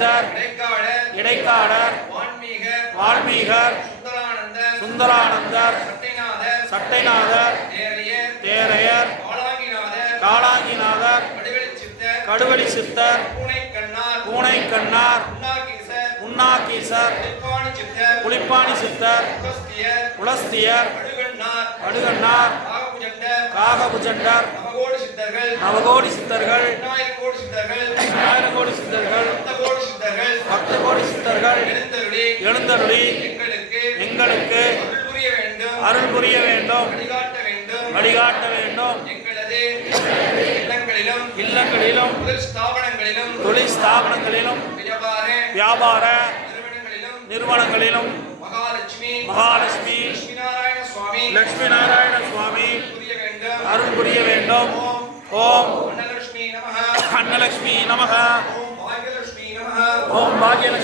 சித்தர் இடைக்காடர் வால்மீகர் சுந்தரானந்தர் சட்டைநாதர் தேரையர் காளாங்கிநாதர் கடுவெளி சித்தர் பூனைக்கண்ணார் உண்ணாக்கீசர் புலிப்பாணி சித்தர் உலஸ்தியர் படுகண்ணார் காகபுஜண்டர் நவகோடி சித்தர்கள் 1000 கோடி சித்தர்கள் 10 கோடி சித்தர்கள் எழுந்தருளி எங்களுக்கு அருள் புரிய வேண்டும் வழிகாட்ட வேண்டும் இல்லங்களிலும் தொழில் ஸ்தாபனங்களிலும் வியாபார நிறுவனங்களிலும் மகாலட்சுமி லட்சுமி நாராயண சுவாமி அருள் புரிய வேண்டும். ஓம் அன்னலட்சுமி நமக. ஓம் பாக்யலட்சுமி